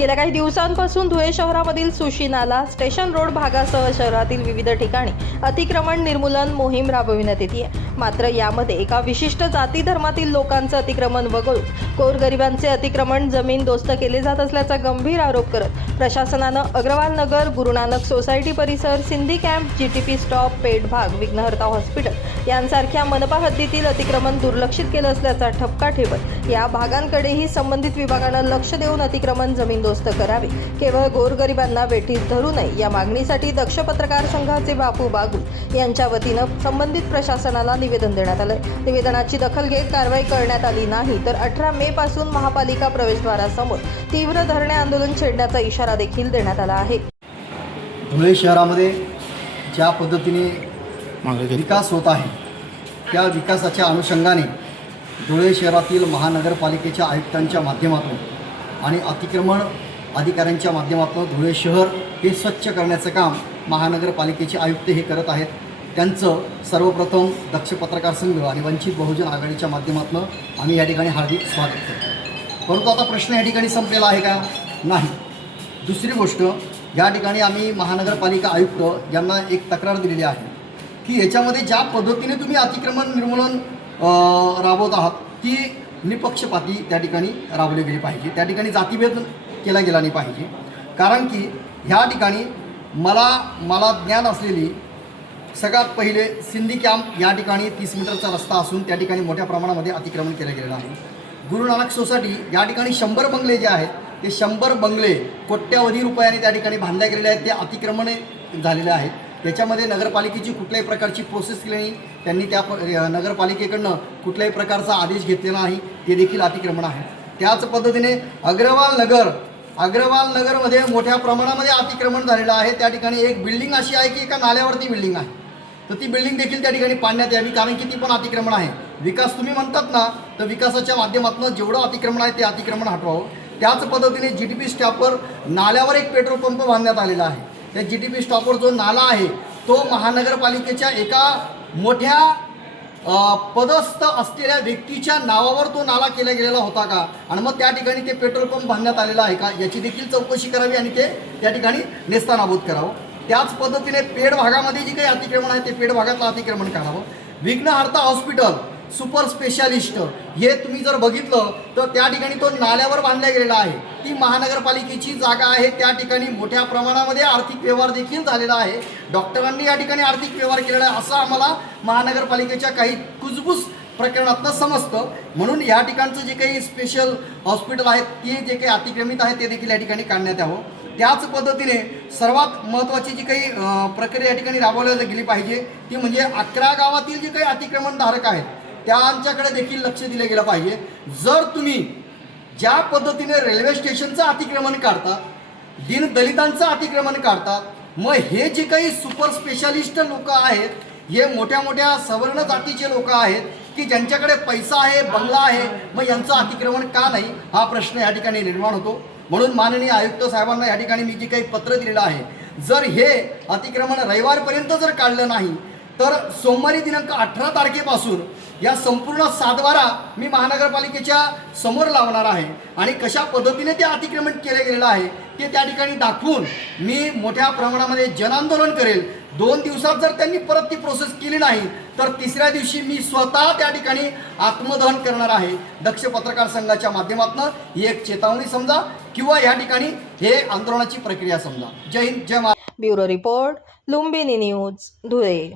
गेल्या काही दिवसांपासून धुळे शहरामधील सुशी नाला, स्टेशन रोड भागासह शहरातील विविध ठिकाणी अतिक्रमण निर्मूलन मोहीम राबविण्यात येते. मात्र यामध्ये एका विशिष्ट जाती धर्मातील लोकांचं अतिक्रमण वगळून गोरगरिबांचे अतिक्रमण जमीनदोस्त केले जात असल्याचा गंभीर आरोप करत प्रशासनानं अग्रवाल नगर, गुरुनानक सोसायटी परिसर, सिंधी कॅम्प, जीटीपी स्टॉप, पेठ भाग, विघ्नहर्ता हॉस्पिटल यांसारख्या मनपा हद्दीतील अतिक्रमण दुर्लक्षित केलं असल्याचा ठपका ठेवत या भागांकडेही संबंधित विभागानं लक्ष देऊन अतिक्रमण जमीनदोस्त करावे, केवळ गोरगरिबांना वेठीस धरू नये या मागणीसाठी दक्ष पत्रकार संघाचे बापू बागुल यांच्या वतीनं संबंधित प्रशासनाला निवेदन देण्यात आलं. निवेदनाची दखल घेत कारवाई करण्यात आली नाही तर 18 मे पासून महापालिका प्रवेशद्वारासमोर तीव्र धरणे आंदोलन छेडण्याचा इशारा देखील देण्यात आला आहे. धुळे शहरामध्ये ज्या पद्धतीने विकास होत आहे त्या विकासाच्या अनुषंगाने धुळे शहरातील महानगरपालिकेच्या आयुक्तांच्या माध्यमातून आणि अतिक्रमण अधिकाऱ्यांच्या माध्यमातून धुळे शहर हे स्वच्छ करण्याचं काम महानगरपालिकेचे आयुक्त हे करत आहेत. त्यांचं सर्वप्रथम दक्ष पत्रकार संघ आणि वंचित बहुजन आघाडीच्या माध्यमातून आम्ही या ठिकाणी हार्दिक स्वागत करतो. परंतु आता प्रश्न या ठिकाणी संपलेला आहे का? नाही. दुसरी गोष्ट, या ठिकाणी आम्ही महानगरपालिका आयुक्त यांना एक तक्रार दिलेली आहे की याच्यामध्ये ज्या पद्धतीने तुम्ही अतिक्रमण निर्मूलन राबवत आहात ती निपक्षपाती त्या ठिकाणी राबवली गेली पाहिजे. त्या ठिकाणी जातीभेद केला गेला नाही पाहिजे. कारण की ह्या ठिकाणी मला ज्ञान असलेली सगळ्यात पहिले सिंधी कॅम्प या ठिकाणी 30 मीटरचा रस्ता असून त्या ठिकाणी मोठ्या प्रमाणामध्ये अतिक्रमण केलं गेलेलं आहे. गुरुनानक सोसायटी या ठिकाणी 100 बंगले जे आहेत ते 100 बंगले कोट्यावधी रुपयांनी त्या ठिकाणी बांधले गेलेले आहेत. ते अतिक्रमण झालेले आहेत. त्याच्यामध्ये नगरपालिकेची कुठल्याही प्रकारची प्रोसेस केली नाही. त्यांनी त्या नगरपालिकेकडनं कुठल्याही प्रकारचा आदेश घेतलेला नाही. ते देखील अतिक्रमण आहे. त्याच पद्धतीने अग्रवाल नगरमध्ये मोठ्या प्रमाणामध्ये अतिक्रमण झालेलं आहे. त्या ठिकाणी एक बिल्डिंग अशी आहे की एका नाल्यावरती बिल्डिंग आहे, तर ती बिल्डिंग देखील त्या ठिकाणी पाडण्यात यावी, कारण की ती पण अतिक्रमण आहे. विकास तुम्ही म्हणतात ना, तर विकासाच्या माध्यमातून जेवढं अतिक्रमण आहे ते अतिक्रमण हटवावं. त्याच पद्धतीने जीटीपी स्टॉपवर नाल्यावर एक पेट्रोल पंप बांधण्यात आलेला आहे. त्या जीटीपी स्टॉपवर जो नाला आहे तो महानगरपालिकेच्या एका मोठ्या पदस्थ असलेल्या व्यक्तीच्या नावावर तो नाला केला गेलेला होता का, आणि मग त्या ठिकाणी ते पेट्रोल पंप बांधण्यात आलेला आहे का, याची देखील चौकशी करावी आणि ते त्या ठिकाणी नेस्तानाबूत करावं. त्याच पद्धतीने पेठ भागामध्ये जी काही अतिक्रमण आहे ते पेठ भागातलं अतिक्रमण करावं. विघ्नहर्ता हॉस्पिटल सुपर स्पेशालिस्ट हे तुम्ही जर बघितलं तर त्या ठिकाणी तो नाल्यावर बांधला गेलेला आहे. ती महानगरपालिकेची जागा आहे. त्या ठिकाणी मोठ्या प्रमाणामध्ये आर्थिक व्यवहार देखील झालेला आहे. डॉक्टरांनी या ठिकाणी आर्थिक व्यवहार केलेला आहे असं आम्हाला महानगरपालिकेच्या काही कुजबूज प्रकरणातनं समजतं. म्हणून या ठिकाणचं जे काही स्पेशल हॉस्पिटल आहेत ते जे काही अतिक्रमित आहे ते देखील या ठिकाणी काढण्यात यावं. त्याच पद्धतीने सर्वात महत्त्वाची जी काही प्रक्रिया या ठिकाणी राबवली गेली पाहिजे ती म्हणजे 11 गावातील जे काही अतिक्रमणधारक आहेत त्यांच्याकडे देखील लक्ष दिलं गेलं पाहिजे. जर तुम्ही ज्या पद्धतीने रेल्वे स्टेशनचं अतिक्रमण काढतात, दलितांचं अतिक्रमण काढतात, मग हे जे काही सुपर स्पेशालिस्ट लोक आहेत हे मोठ्या मोठ्या सवर्ण जातीचे लोक आहेत की ज्यांच्याकडे पैसा आहे, बंगला आहे, मग यांचं अतिक्रमण का नाही हा प्रश्न या ठिकाणी निर्माण होतो. म्हणून माननीय आयुक्त साहेबांना या ठिकाणी मी जे काही पत्र दिलेलं आहे, जर हे अतिक्रमण रविवारपर्यंत जर काढलं नाही तर सोमवारी दिनांक 18 तारखेपासून या संपूर्ण सातबारा मी महानगरपालिकेच्या समोर लावणार आहे आणि कशा पद्धतीने ते अतिक्रमण केले गेलेलं आहे ते त्या ठिकाणी दाखवून मी मोठ्या प्रमाणामध्ये जनआंदोलन करेल. 2 दिवसात जर त्यांनी परत ती प्रोसेस केली नाही तर 3ऱ्या दिवशी मी स्वतः त्या ठिकाणी आत्मदहन करणार आहे. दक्ष पत्रकार संघाच्या माध्यमातून ही एक चेतावणी समजा किंवा या ठिकाणी हे आंदोलनाची प्रक्रिया समजा. जय हिंद, जय Maharashtra. Bureau report, Lumbini news, Dhule.